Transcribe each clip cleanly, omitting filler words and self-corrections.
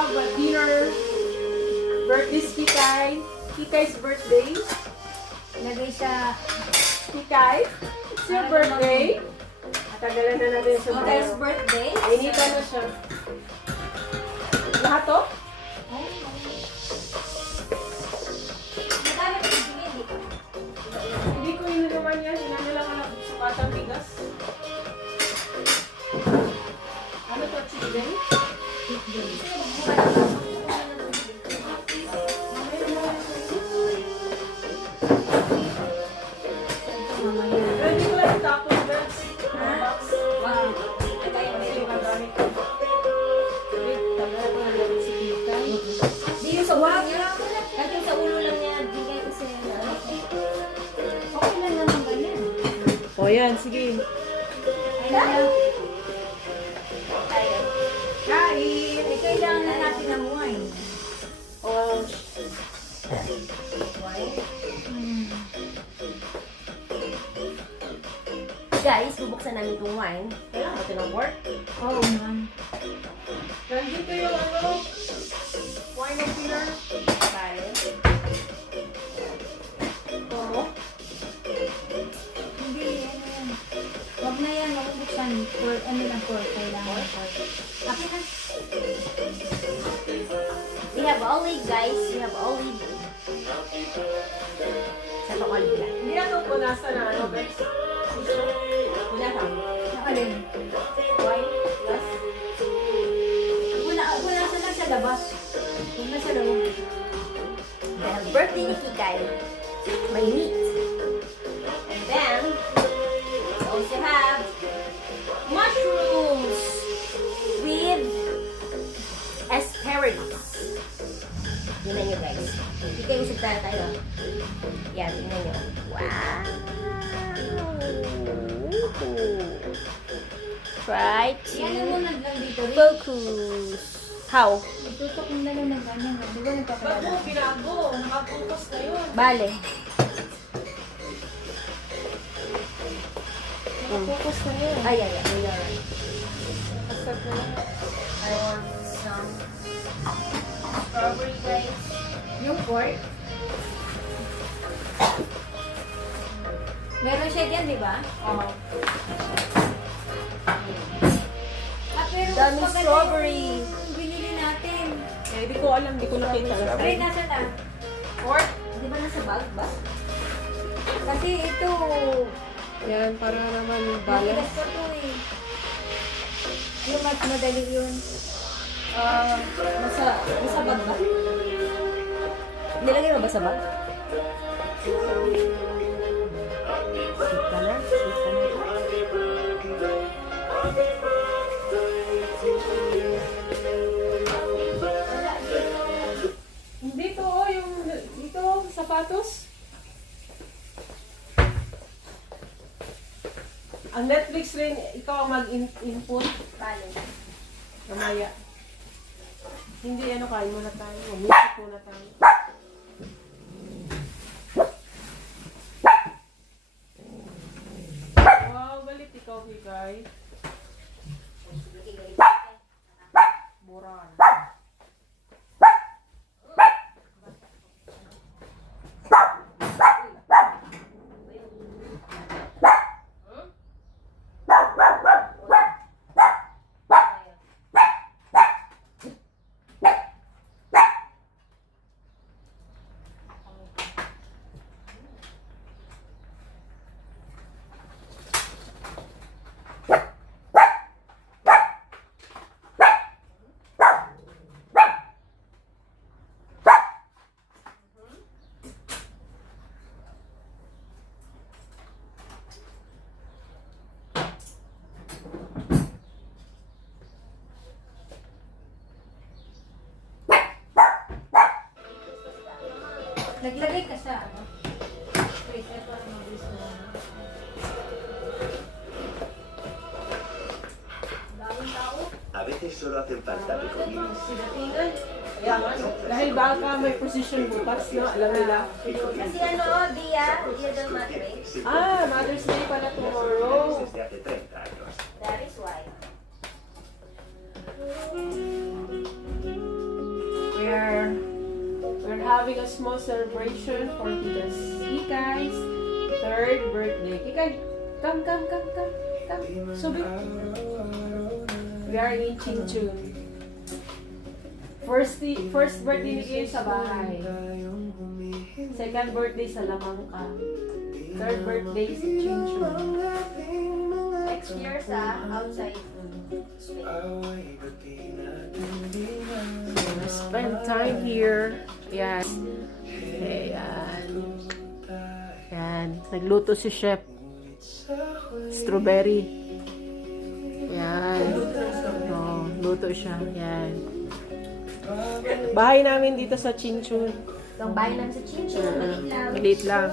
have a dinner. Birthday Kikay. Kikay's birthday. Lagay sa... Kikay, it's your birthday. Tagalan na natin sa Mother's birthday. Inita na siya. Lahat to? Madami ko ibigay, di ba? Hindi ko yun naman yan. Inano lang ang sukatang bigas. Ano to? Chicken? Pwede ko lang tapos guys. Wow. Di yung sa ulo niya. Kahit yung sa ulo lang niya, bigay ko sa okay lang naman ganyan. O yan, sige. Ayun. Ayun. Kain. Eh, kailangan na natin ng wine. O, Guys, bubuksan namin itong wine. kailangan natin ang work. Oo, man. Nandito yung ano, wine opener. Bale. Oo. Hindi, ano yan. Huwag na yan, mabubuksan. For, ano lang, for, kailangan for. Akin na. We have olive, guys. We have olive. Sa pa-olive lang. Hindi na ito punasan na ano, Bex. Wala ka. Nakalin. Wine plus. Punasan lang sa labas. Huwag na sa loob. Dahil birthday ni Kikay, may meat. And then, we also have mushrooms with asparagus. Tingnan nyo guys. Hindi kayo isip tayo. Yan, tingnan nyo. Wow! Try to Ano mo lang dito rin? focus. How? Itutok mo na lang ng ganyan. Di ba Ba't nagpapalala? mo binago? Nakabukas na yun. Bale. Nakabukas na yun. Ay, ay, ay. Ay, Nakasag na yun. I want some strawberry guys. Yung pork? Meron siya dyan, di ba? Oo. Pero Daming maganda strawberry. yung binili natin. Eh, di ko alam, di ko nakita. Aray, nasa na? Pork? Di ba nasa bag ba? Kasi ito, Yan, para naman matigas balance. pa to eh. Yung mas madali yun. Nasa bag ba? Nilagay mo ba sa bag? Sweet ka na? Sweet ka na? Dito, oh, yung dito, sapatos. Ang Netflix rin, ikaw ang mag-input. Bale. Mamaya. Hindi, ano, kain muna tayo. Music muna tayo. Wow, galit ikaw, Higay. Buran. Naglagay ka sa ano? Freezer para mabilis mo. Daming tao. A veces solo hacen falta picotines. Sidatingan. Kaya nga, dahil baka may position bukas, no? Alam nila. Kasi ano, Dia del Madre. Ah, Mother's Day pala tomorrow. Desde hace 30 años. That is why. having a small celebration for Tita's Kikay's 3rd birthday. Kikay, come. Subi. We are in Chinchun. First birthday ni Kikay sa bahay. Second birthday sa Lamangka. Third birthday sa Chinchun. Next year sa outside Spain. Spend time here. Yan. Ayan. Yan. Nagluto si Chef. Strawberry. Yan. Oh, luto siya. Yan. Bahay namin dito sa Chinchun. Ang bahay namin sa Chinchun, maliit lang. Maliit lang.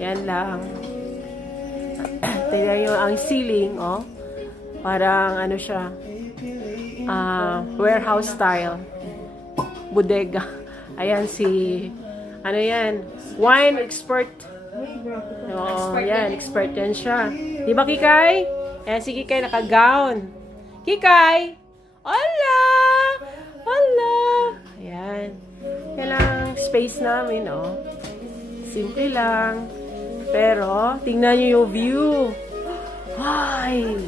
Yan lang. Tingnan nyo ang ceiling, oh. Parang ano siya. Warehouse style. Bodega. Ayan si, ano yan? Wine expert. Oo, yan. Expert yan siya. Di ba, Kikay? Ayan si Kikay naka-gown. Kikay! Hola! Hola! Ayan. Yan lang space namin, oh. Simple lang. Pero, tingnan nyo yung view. Ay!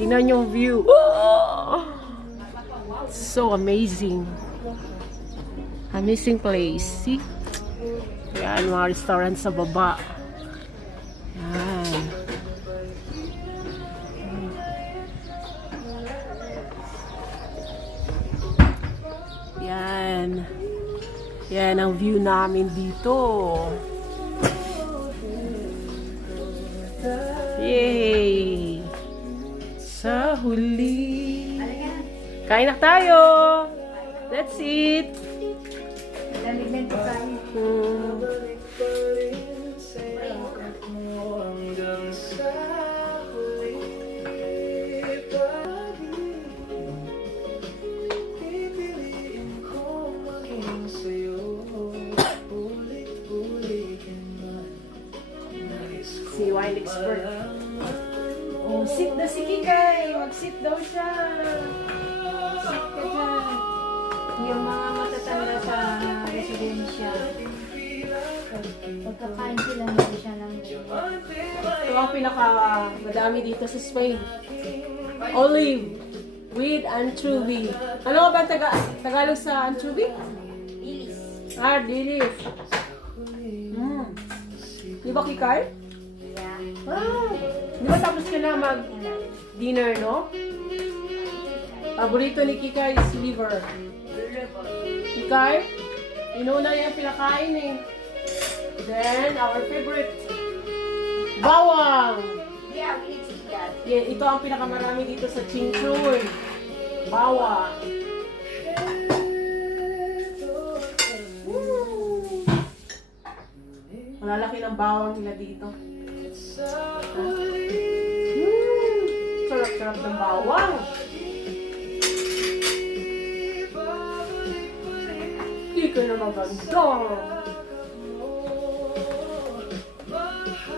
Tingnan nyo yung view. Oh! So amazing. Amazing place. See? Yan, mga restaurant sa baba. Yan. Yan. Yan ang view namin dito. Yay! Sa huli. Kain na tayo! Let's eat! Lamig ko kain. Si wine expert. Oh, sit na si Kikay. Mag-sit daw siya. Sit ka dyan. Yung mga matatanda sa residensya. Pagkakain sila, hindi siya lang. Ito ang pinaka-madami dito sa Spain. Olive with anchovy. Ano ba Tagalog sa anchovy? Lilis. Dilis. Di ba, Kikay? Yeah. Wow! Di ba tapos ka na mag-dinner, no? Paborito ni Kikay is liver. Kikay, inuna niya pinakain eh. Then, our favorite, bawang! Yeah, we need to eat that. Yeah, ito ang pinakamarami dito sa Chinchun. Bawang. Malalaki ng bawang nila dito. Sarap-sarap ng bawang. Hindi ka na maganda.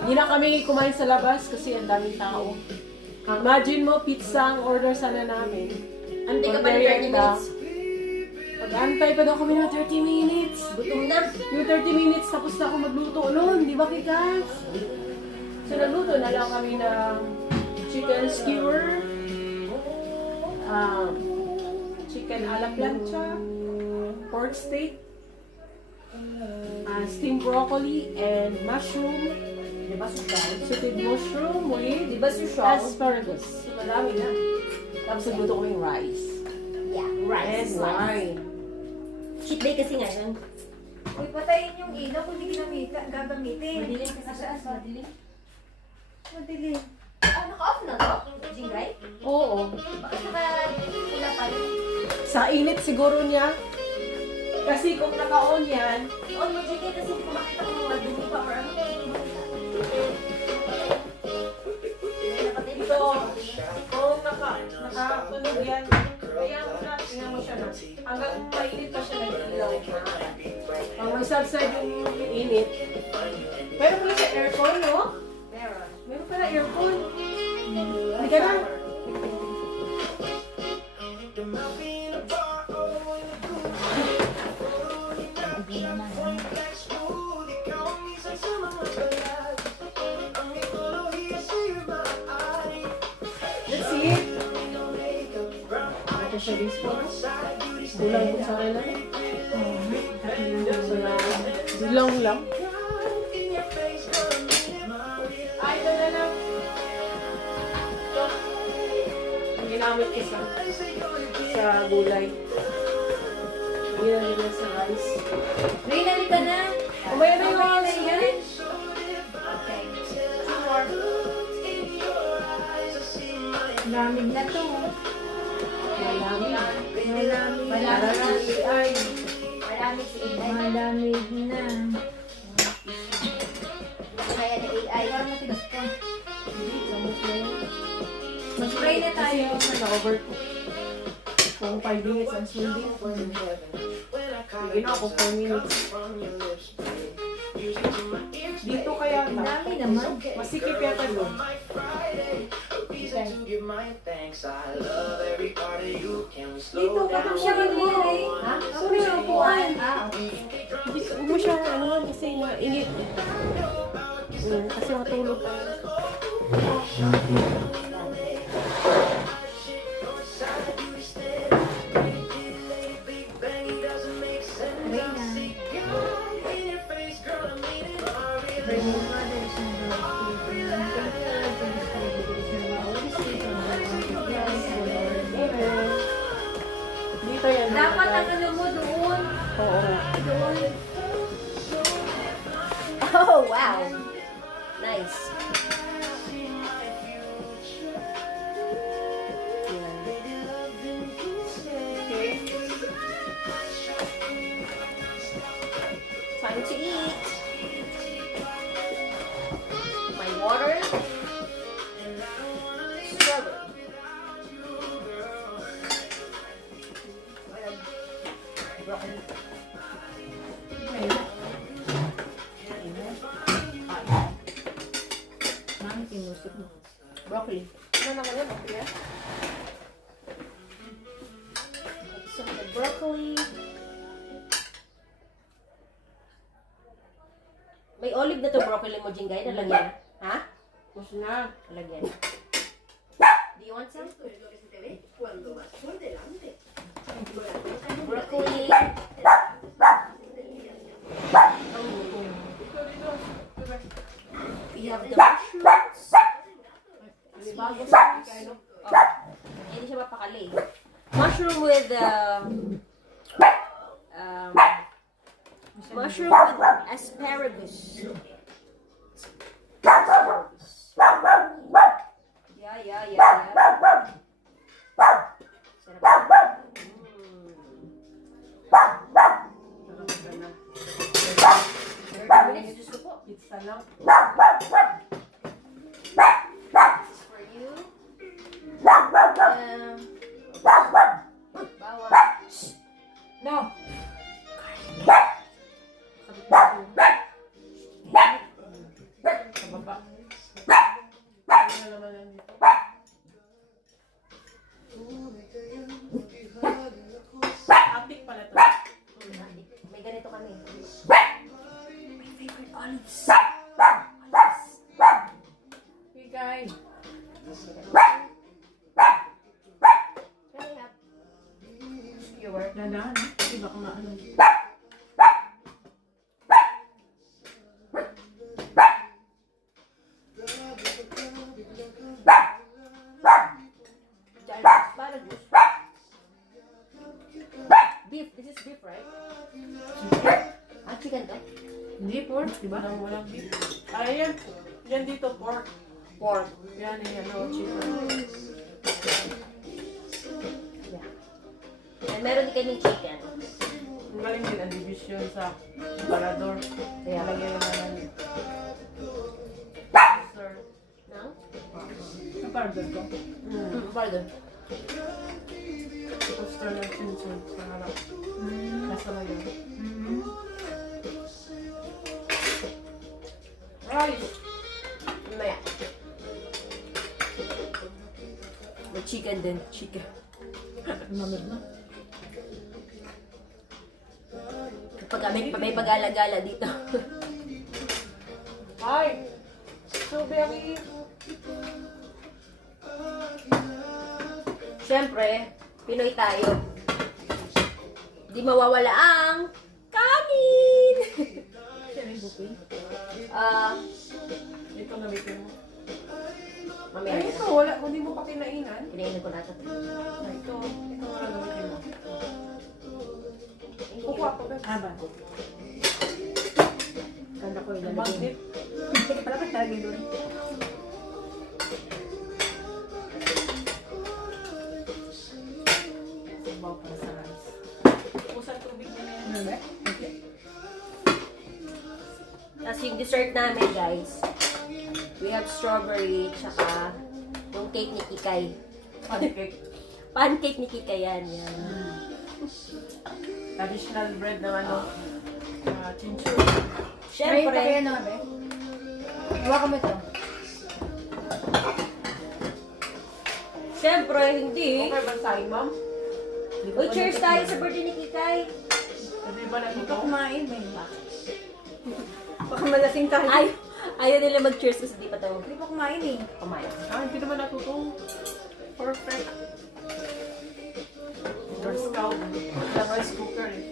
Hindi na kami kumain sa labas kasi ang daming tao. Imagine mo, pizza ang order sana namin. Antay ka pa ng 30 minutes. Pag-antay pa daw kami ng 30 minutes. Gutom na. Yung 30 minutes, tapos na ako magluto noon. Di ba, Kikay? So, nagluto na lang kami ng chicken skewer, chicken a la plancha, pork steak, steamed broccoli, and mushroom. Di ba, sauteed mushroom with Di ba sushal? asparagus. So, marami na. Tapos nagluto ko yung rice. Yeah, And rice. wine. Cheat day kasi ngayon. Uy, patayin yung ilaw kung hindi gagamitin. Madilim kasi siya. Asa? Madilim? Madilim. Ah, naka-off na to? Jingay? Oo. Bakit naka-pula pa rin? Sa init siguro niya. Kasi kung naka-on yan, On mo, Jingay, kasi hindi ko makita kung mga dumi pa or ano. ito, kung nakatunog yan, kaya mo na, tingnan mo siya na. Hanggang mainit pa siya nag-ilaw. Pag mag-subside yung init. Meron pala siya aircon, no? Meron. Meron pala aircon. Hindi ka na. Hindi naman. natin siya disco. Kulang po sa akin. Dilang lang. Ay, ito na lang. Ito. Ang ginamit ko sa gulay. Ginamit ko sa rice. Rinali ka na. Umaya na yung Okay, rice. yan. Okay. Lamig na to. Malamig. Malamig. Malamig. Ay. Maraming si AI. Malamig na. Kaya ni AI. Parang matigas pa. Hindi, gamot na yun. Mag-spray na tayo. Kasi na-over ko. Kung 5 minutes ang swimming, 4 minutes. Sige na ako 4 minutes. Dito kaya Ang ta. dami naman. Masikip yata doon. Dito ka Kapag siya mangyari. Ha? Ako na yung upuan. Huwag mo siyang ano kasi mainit. Kasi matulog ka. Dito yan. Dapat ang ano mo doon. Oo. Doon. Oh, wow. Nice. Time to eat. My water. Strawberry. Broccoli. Mami, tinusok mo. Broccoli. Ano naman yan? Okay. So the broccoli. May olive na to broccoli mo, Jingay. Nalagyan. Ha? Mas na. Nalagyan. Do you want some? Broccoli. We have the mushrooms. Bago sa akin. Oh, hindi siya mapakali. Mushroom with mushroom with asparagus. Yeah. Sarap. Minutes, Diyos ko po. Pizza lang. This is for you. Bawang. No. Sa baba. Ano naman yan dito? Atik pala to. May ganito kami. Olives. Hey guys. Skewer. Dadaan. Kasi baka maano. Asparagus. Beef. This is beef, right? Ah, chicken to? Hindi pork, di ba? Walang beef. Ayan. Yan dito pork. Pork. Yan ano, chicken. Yeah. And meron din kaming chicken. Ang galing din ang division sa parador. Kaya lagyan naman ng sir. No? Sa parador ko. Pardon. Poster ng chinchon sa harap. Nasa layo. Rice. Mamaya. May chicken din. Chicken. Mamit na. Kapag may pagala-gala dito. Hi! Strawberry! Siyempre, Pinoy tayo. Di mawawala ang kanin! Siya may booking. Ito gamitin mo. Mamaya Ay, na. ito, wala. Kung di mo pa kinainan. Kinainin ko na ito. Ay, ito wala gamitin mo. Kukuha ko ba? Ah, ba? Ganda ko yung lalagyan. Magnet. Pala ka talaga doon. Sabaw para sa rice. Pusa tubig mo na yan. Ano ba? Okay. Tapos yung dessert namin, guys, we have strawberry, tsaka yung cake ni Kikay. Pancake. Pancake ni Kikay yan. Yan. Traditional bread na ano. Chinchur. Try Siyempre, yan naman, be. Hawakan mo ito. siyempre, hindi. Okay ba sa'yo, ma'am? Uy, cheers tayo sa birthday ni Kikay. Sabi ba na Hindi ito? ka kumain, ba yun? Baka malasing tayo. Ayaw nila mag-cheers kasi di pa daw Hindi pa kumain eh. kumain. Hindi naman natutong. Perfect. Girl Scout. Walang rice cooker eh.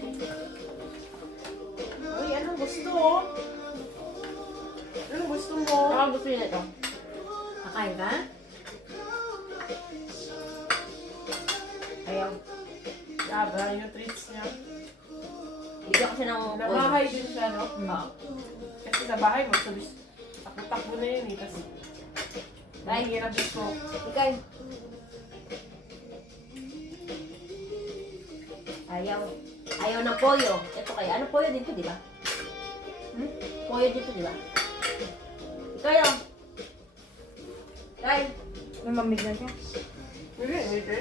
Uy, anong gusto? Anong gusto mo? Gusto niyo na ito? Kakain ka? Ayaw. Yabra, yung treats niya. Bigyan ko siya ng Nabahay din siya, no? Oo. Kasi sa bahay mo, sabi, takbo-takbo na yun eh. Kasi, Bye. hirap gusto. Kikay. Ayaw. Ayaw ng poyo. Ito kaya. Ano poyo dito, di ba? Poyo dito, di ba? Ikaw. Kay. Mamamig na siya. Hindi, hindi.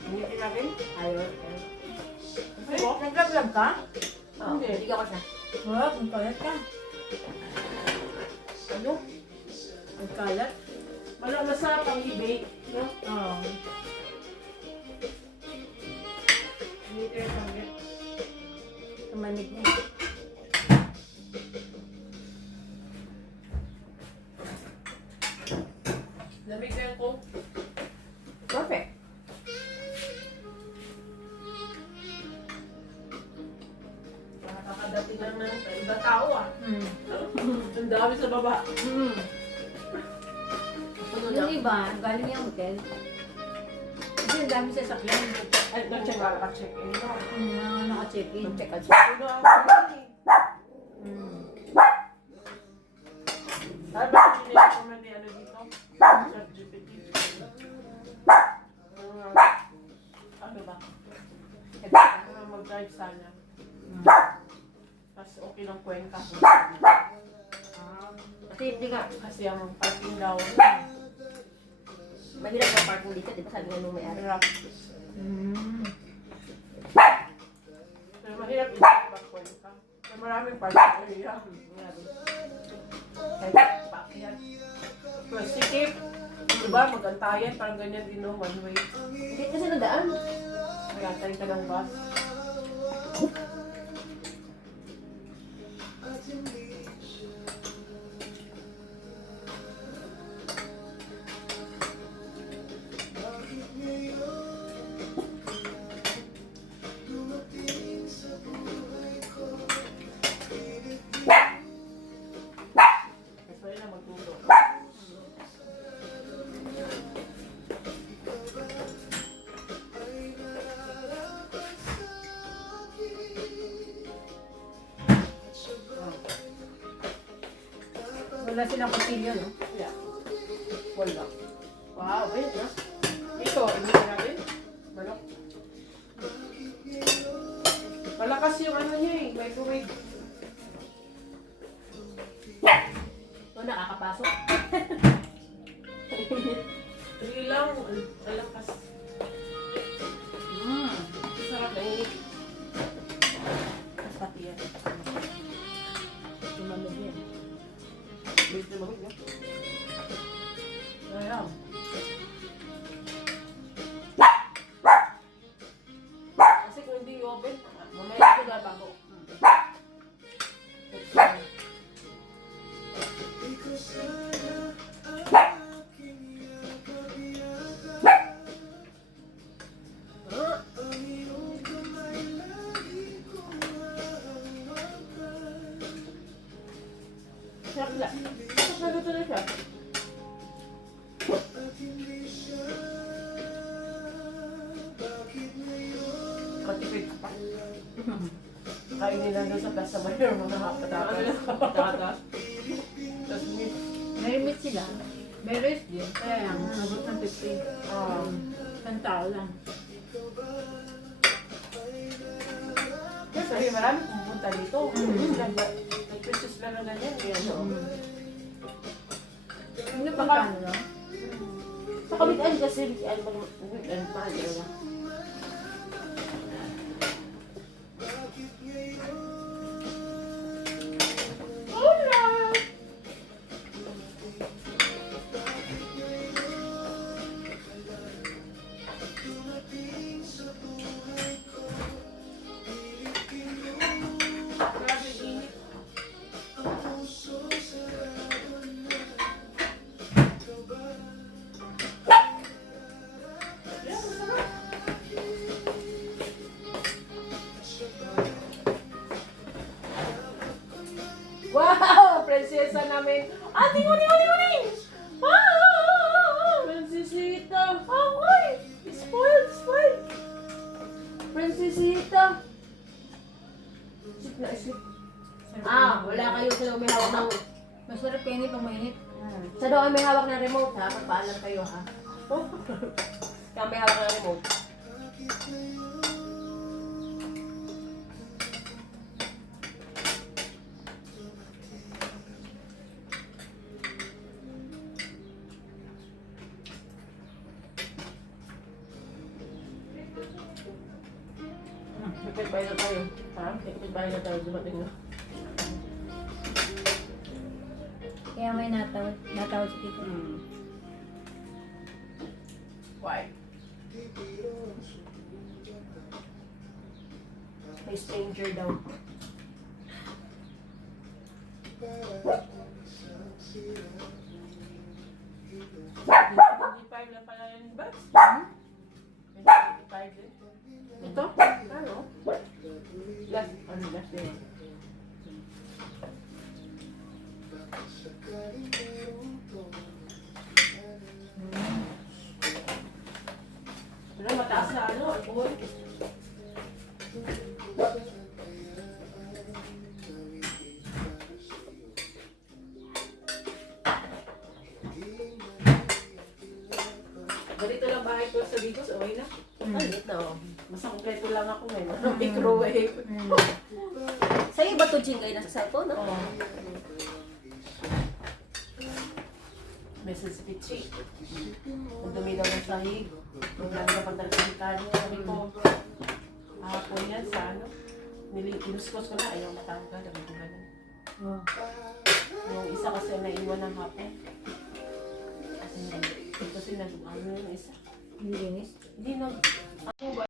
Hindi natin. Ayaw. Gusto mo? Nag-vlog ka? Oo. Hindi. Bigyan ko siya. Wow, kung kalat ka. Ano? Ang kalat? Masarap ang i-bake. No? Oo. Later, sambil. Tumanig na. Lamig na ko. Perfect. Nakakadating lang ng ibang tao ah. Hmm. Ang dami sa baba. Puno Yung lang. iba, galing yung hotel. Kasi ang dami sa sakyan. Ay, nag-check out ka, check-in. Naka-check-in. Check out. Puno ako eh. Sabi ba nila-comment ni ano dito? Sa GPT. Ano ba? Ano mag-drive sana. Tapos okay lang kwenta. Kasi hindi nga. Kasi ang parking daw. Mahirap ang parking dito. Di ba sabi nga nung may-ari? Mahirap. Hmm. Pero mahirap yung magkwenta. May maraming parking area. Kaya pakyan. Pero sikip. Diba magantayan. Parang ganyan din no. One way. Hindi kasi nadaan. Kaya tayo ka ng bus. Mas pwede na magtulo. Wala silang kusilyo, no? Yeah. Wala. Wow, wait na. Ito, hindi na natin. Balok. Malakas yung ano niya eh, microwave. Ito nakakapasok. Hindi lang, malakas. Sarap na yun. Mas pati yan. Tumamig yan. Wait na mag Ayan. Kasi kung hindi i-open, mamaya ito bago. Matipid ka pa. Kain nila doon sa Plaza Mayor, mga patatas. Patatas. Tapos meat. May limit sila. May race din. Kaya lang, nabot ng 50. Isang tao lang. Kasi marami pumunta dito. Nag-purchase lang na ganyan. Yan, no? Ano pa paano lang? Saka weekend kasi, weekend pa, yun lang. Wow! Prinsesa namin! Ate, uling! Ah! Prinsesita! Ay! Spoiled! Prinsesita! Sit na, sit. Wala kayo sa may hawak ng... Masarap kayo pang mainit. Sa daw may hawak ng remote ha? Magpaalam kayo ha? Kaya may hawak ng remote. Kapit bahay na tayo. Ha? Kapit bahay na tayo. Dumating na. Kaya may natawad si Tito. Why? May stranger daw. $25 na pala yung bags. $25 din. Ito? Ano? Last day. Wala, mataas na alcohol. Ganito lang bahay ko sa Bicos, okay na? Alit na oh. Mas kompleto lang ako ngayon. Microwave. Sa'yo ba ito, Jingay, nasa cellphone, no? Oo. Message Pichi. Ang dumi daw ng sahig. Ang dami na pagdalagalikan niya. Sabi ko, hapon yan sa ano. Inuskos ko na, ayaw matanggal. Sabi ko ganun. Yung isa kasi naiwan ng hapon. Kasi nag-ano yung isa. Hindi linis. Hindi nag... Ako ba?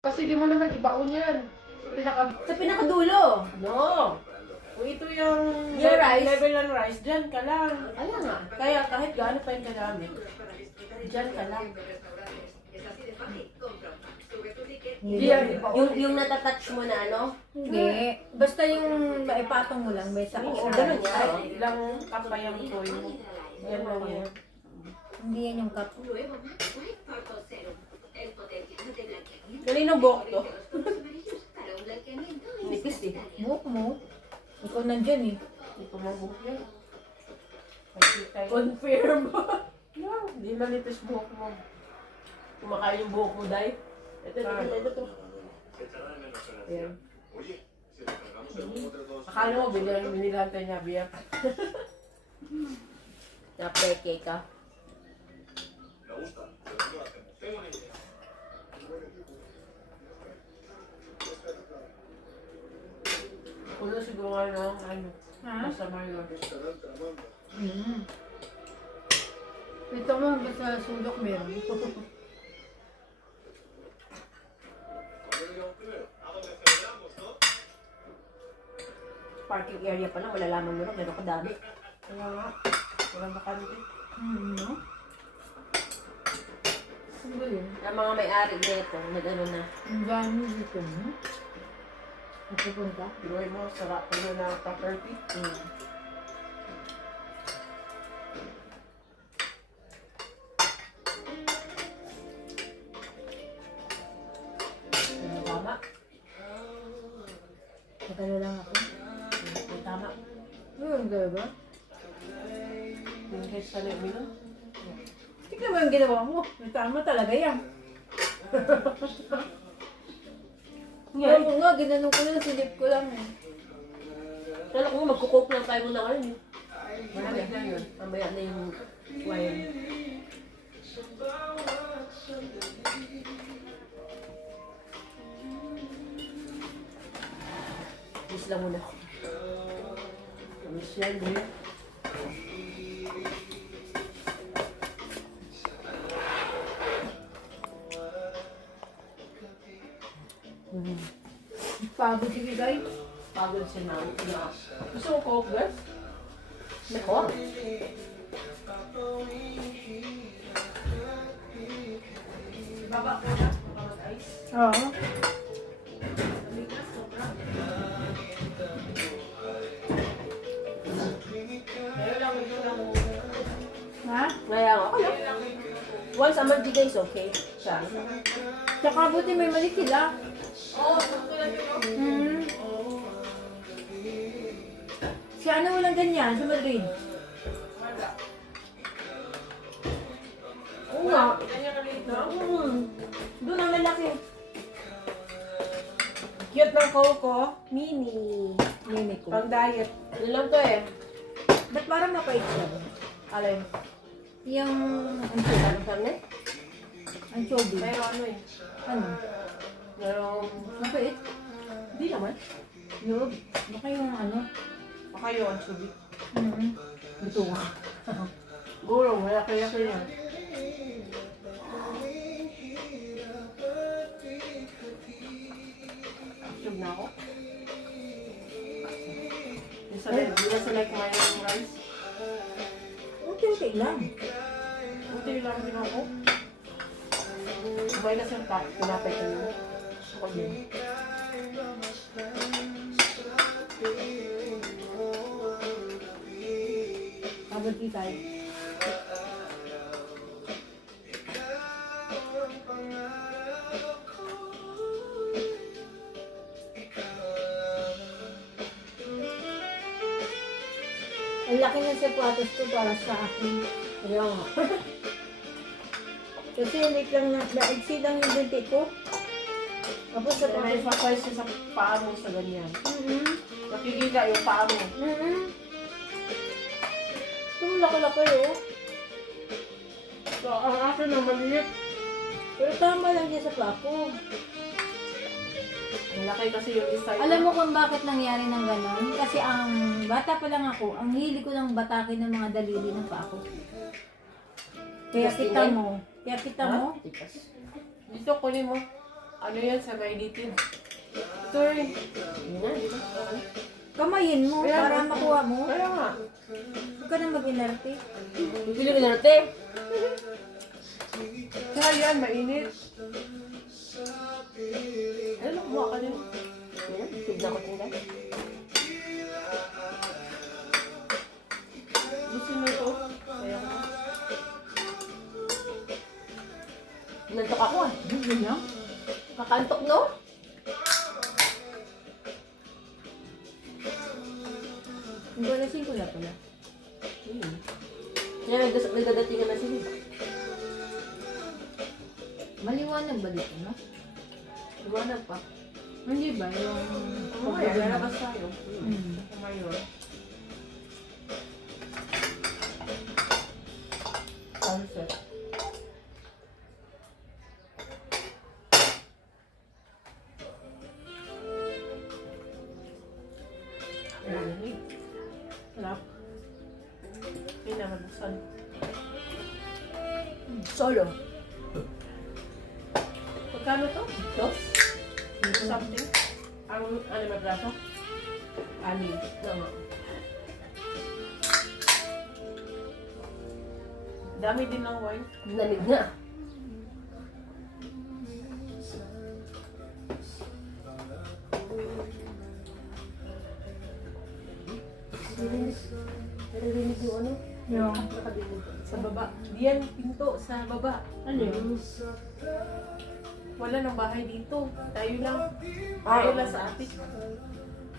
Kasi di mo naman ibaon yan. Sa pinakadulo. No. Kung ito yung Yung rice? level ng rice, dyan ka lang. Ayan nga. Kaya kahit gaano pa yung kadami, dyan ka lang. Yung natatouch mo na ano? Hindi. Basta yung maipatong mo lang, may sakit Oo, sa ganun rice. yan. Kahit ilang kapayang toy mo. Yan lang yan. Hindi yan yung cup. Kaninong buhok to? Nipis eh. Buhok mo. Ikaw nandyan eh. Hindi ko mabuhok yan. Confirm. No, hindi malitis buhok mo. Kumakain yung buhok mo, Day. Ito. Ayan. Akala mo, binilan tayo niya, biyak. Na-preke ka. Ulo siguro nga ng ano, Ha? masama yun. Ito mo, basta sulok meron. Parking area pa lang, malalaman mo na gano'n kadami. Kaya nga, walang bakante. No? Ano ba yun? Ang mga may-ari nito, nag-ano na. Ang dami dito, no? Napupunta? Pinuhay mo, sarap mo na property. Tama. Natalo lang ako. Tama. Ayun, ba? Yung guys sa uminom. Tignan mo yung ginawa mo. May tama talaga yan. Ngayon, Oo nga, ginanong ko lang, silip ko lang eh. kala ko nga magkukoke lang tayo muna ngayon eh. Mamaya na yun. Mamaya na yung wine. Miss lang muna ako. Miss yan, eh. Pagod sige guys. Pagod si Mami. Gusto mo coke, guys? Nako. Baba ko na. Baka mag-ice. Oo. Ngayon lang ito lang. Ha? Kaya nga, ano? Once a month is okay. Siya. Tsaka buti may mali sila. Oo, gusto lang ito. Hmm. Si ano walang ganyan sa Madrid? Oo nga. Ganyan ka dito. Doon ang lalaki. Cute ng Coco. Mini. Mimi ko. Pang diet. Ano lang to eh. Ba't parang mapait siya? Alin? Yung Ano karne? anchovy. Pero ano eh. Ano? Merong... Mapait? Hindi naman. Yung, baka yung ano? Baka yun, subi. Mm-hmm. Ito nga. Guro, malaki-laki yan. Tube na ako. Di na sanay kumain ng rice. Okay lang. Buti lang din ako. Kumain na siyang pinapay ko yun. Ako din. Habang tayo. Ang laki ng sapatos ko para sa akin. Kaya nga. Kasi wait lang naigsi lang yung binti ko. Tapos sa May exercise siya sa paa mo sa ganyan. Nakikita yung paa mo. Ito laki-laki oh. So, ang akin na maliit. Pero tama lang yan sa paa ko. Ang laki kasi yung isa. Alam mo kung bakit nangyari ng ganon? Kasi ang bata pa lang ako, ang hili ko ng batakin ng mga daliri ng paa ko. Kaya kita mo. Dito, kunin mo. Ano yan sa may dito? Ito rin. Yun na, dito. Kamayin mo Kaya para nga. makuha mo. Kaya nga. Huwag ka na mag-inerte. Bibili ko na natin. Kaya yan, mainit. Ano, kumuha ka din. Tube na ko tingnan. Gusto mo ito? Kaya nga. Nantok ako ah. Yun lang. Kakantok no? Ang galasin ko na pala. Kaya may dadatingan na sila. Maliwanag ba dito, no? Liwanag pa. Hindi ba? Yung... Kumaya, lalabas tayo. Hmm. Kumayon. Sunset. Sarap. Hindi na mabuksan. Solo. Magkano to? Dos? Something? Ang ano may braso? Anim. Tama. Dami din ng wine. Lamig na. Narinig yung ano? Yung... Nakadinig. Sa baba. Diyan, pinto. Sa baba. Ano yun? Wala nang bahay dito. Tayo lang. Tayo lang sa atin.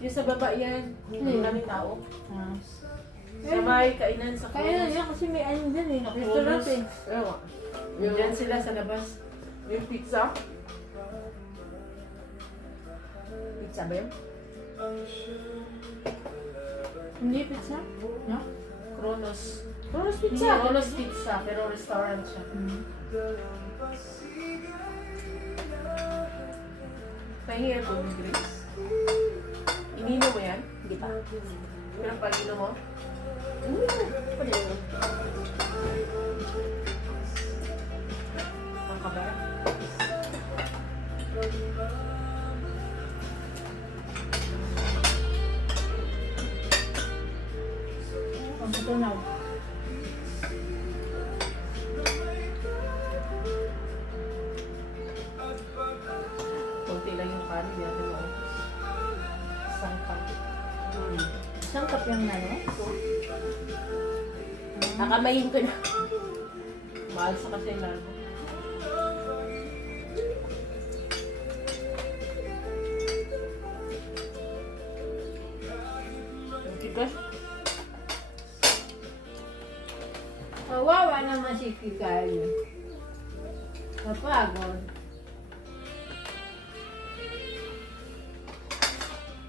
Yung sa baba yan. Hindi daming tao. Ah. Sa may kainan sa Kaya na yan kasi may ano dyan eh. Restaurant eh. Ewa. Diyan sila sa labas. Yung pizza. Pizza ba yun? Hindi pizza? No? Kronos. Kronos Pizza. Kronos Pizza. Pero restaurant siya. Pahingi ako ng Grace. Inino mo yan? Hindi pa. Pero pag ino mo, Pwede yun. ang kabara. Ang tutunaw. Kunti lang yung kanin. Hindi natin mo. Isang cup. Isang cup yung ano? Kakamayin ko na. Mahal sa kasi largo. Ang tigas. Kawawa naman si Kikayo. Napagod.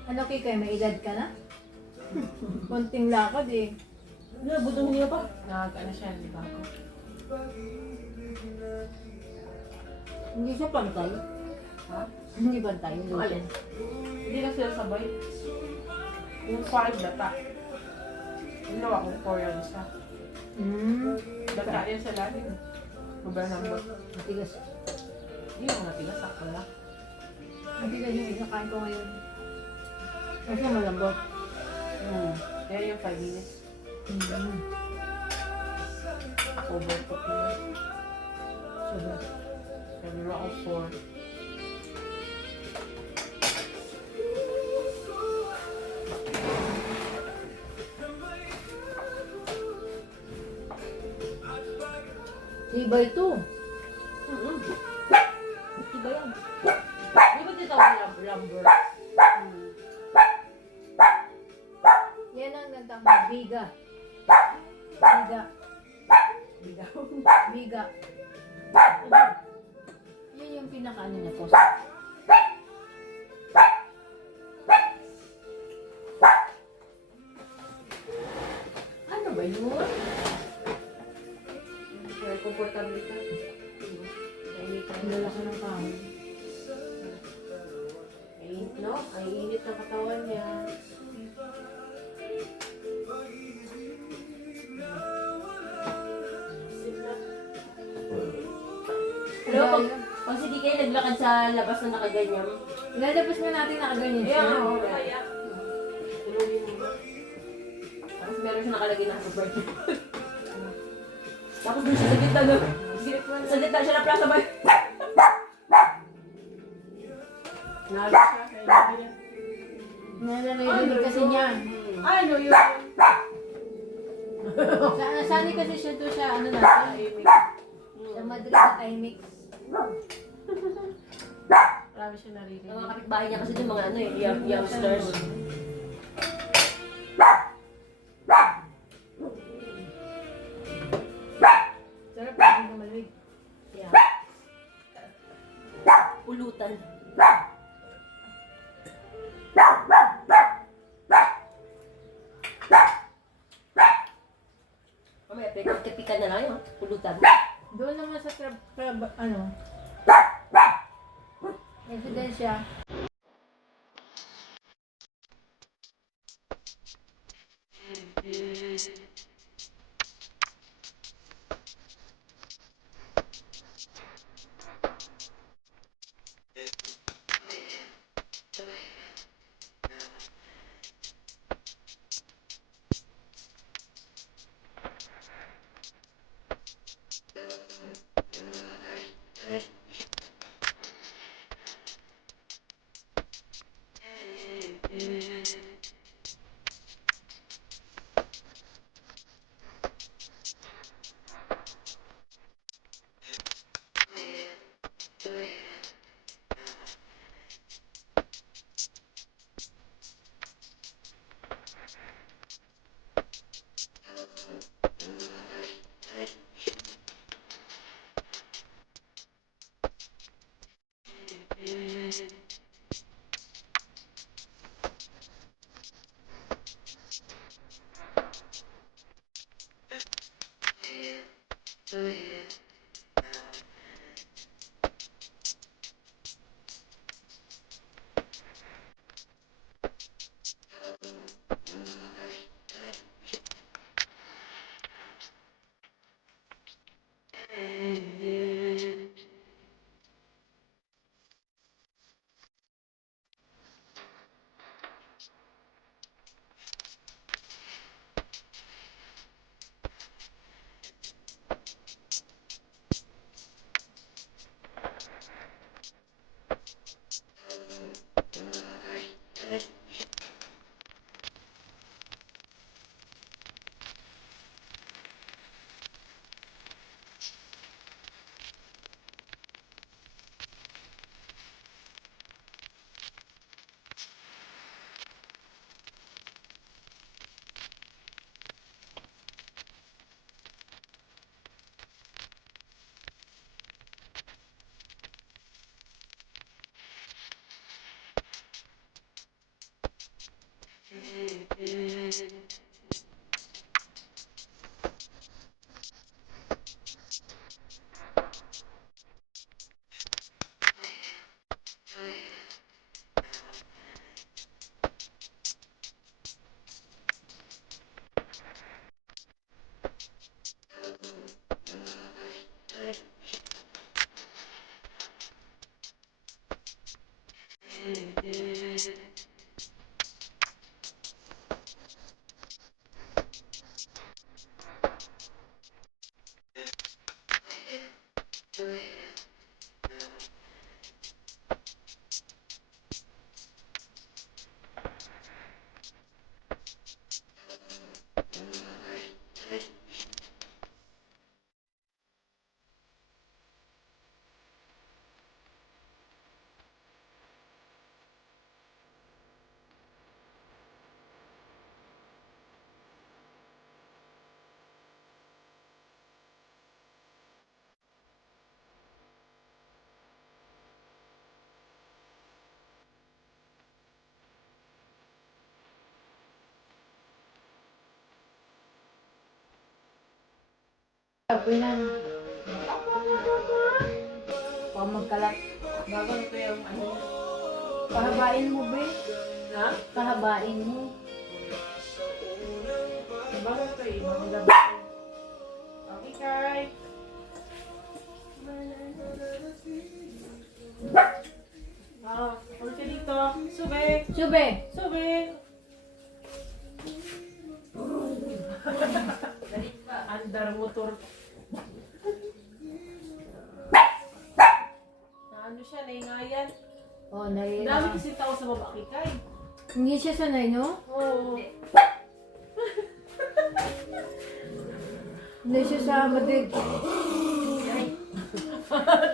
Ano Kikayo, may edad ka na? Konting lakad eh. Budong niya pa. Nag-ano siya, di ba ako? Hindi siya pantay. Ha? Hindi bantay. Hindi. Alin? Hindi na sila sabay. Yung 5 data. Ginawa ko 4 yan isa. Data yan sa lalim. Sobrang lambot. Matigas. Hindi yung matigas, sakto lang. Matigas yung isakain ko ngayon. Kasi malambot. Kaya yung 5 minutes. Mm. Overcook na. Sobra. Pero ako 4. Tibay to. Iba yan. Di ba tinatawag lumber? Yan ang nagtama. Biga. Biga. Bigaw. Biga. Yan yung pinaka-ano niya po. Ano ba yun? Kaya komportable ka. Mainit ka. Lalaki ng kahoy. Mainit, no? Ay, init ng katawan niya. Pero pag sige kayo naglakad sa labas na nakaganyan, Ilalabas nga natin nakaganyan siya. Ayan, oo. Kaya. tulungin mo. Tapos meron siya nakalagay na happy birthday. Tapos dun siya sa gitna, no? Sa gitna siya na plaza ba? Nalo siya. Kaya lagi niya. Nalarinig kasi niya. Ay, no, yun. Sani kasi siya to sa ano natin. Sa Madrid na Timex. Marami siya naririnig. Ang mga kapitbahay niya kasi yung mga ano eh, youngsters. Sarap hindi ko malamig. Yeah. Pulutan. Mamaya, pinagkapikan na lang yun, pulutan. Doon naman sa ano, residensya. Apoy na. Huwag magkalat. Bago ito yung ano. Pahabain mo, be. Ha? Pahabain mo. Bago ito yung mga. Okay, Kai. Ulit ka dito. Sube. Sube. Sube. Andar motor. Na ano siya, naingayan. Oh, Ang dami nai... kasi tao sa baba kay Kai. Hindi siya sanay, no? Oo. Hindi siya sa Madrid.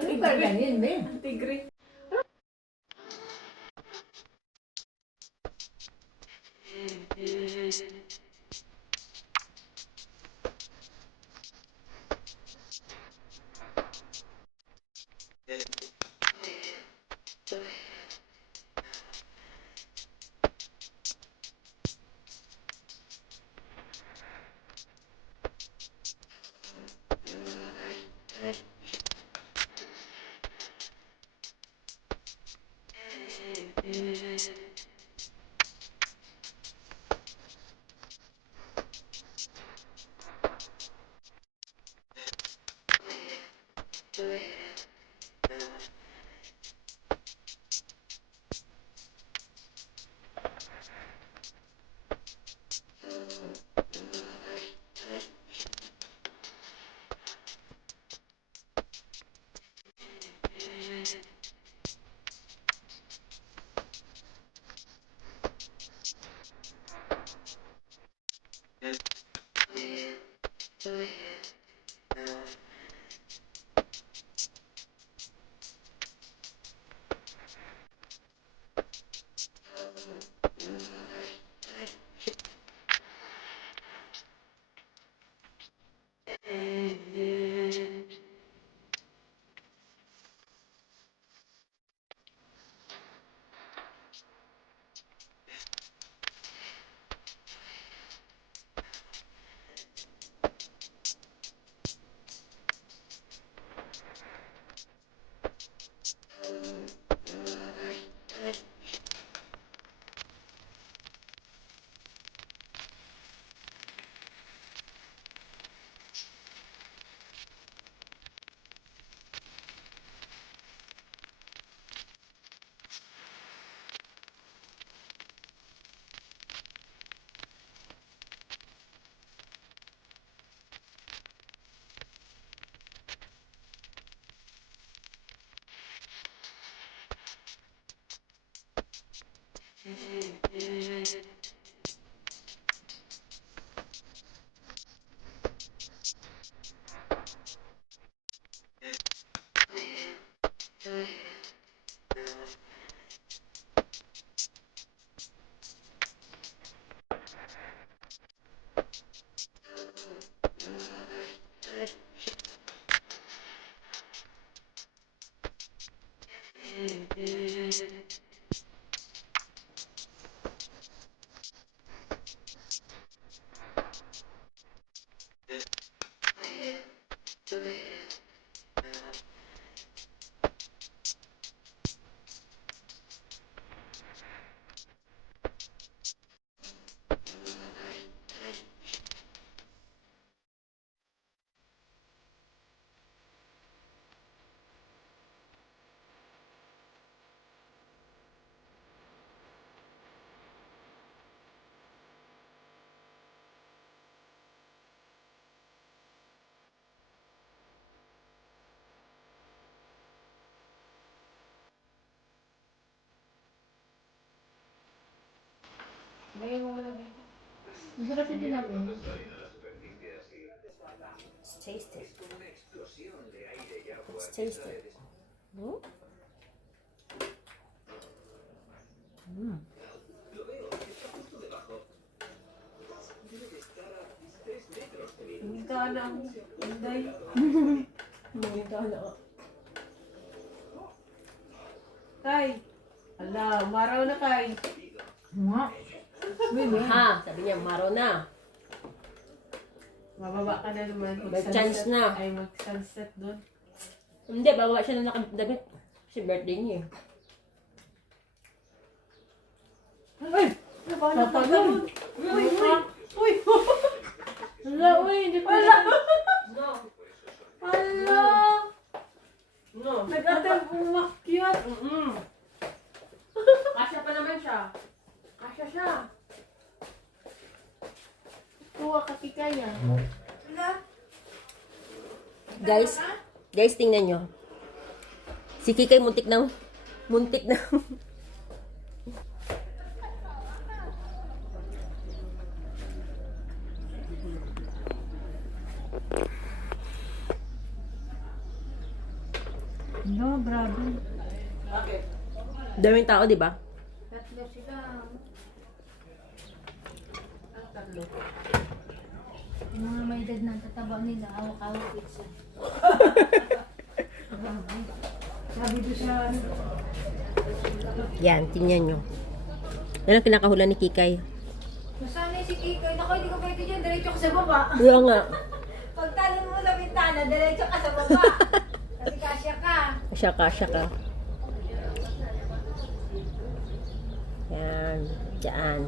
Tigre. Ganyan, be. Tigre. Ngayon mo lang dito. Masarap yung tinapon. It's tasty. It's tasty. Hmm? Minta na ang Inday. Minta na ako. Kai. Ala, umaraw na Kai. Nga. Uy, be. Ha, sabi niya, maro na. Mababa ka na naman. May chance na. Ay, mag-sunset doon. Hindi, bawa siya na nakadamit. Kasi birthday niya eh. Ay! Napalun! Uy! Uy! Wala, uy, hindi pa. No! Hala! No! Nag-attempt umakyat. Kasya pa naman siya. Kasya siya. Tuwa ka kikaya. Guys, tingnan nyo. Si Kikay muntik na. No, grabe. Bakit? Daming tao, di ba? Tatlo sila. Ang tatlo. Yung mga may edad na tataba nila, awak-awak pizza. Grabe. Sabi ko siya, Yan, tingnan nyo. Yan ang kinakahula ni Kikay. nasanay si Kikay. Naku, hindi ko pwede dyan. Diretso ka sa baba. Kaya nga. Pagtalon mo sa bintana, diretso ka sa baba. Kasi kasya ka. Kasya ka. Yan. Diyan.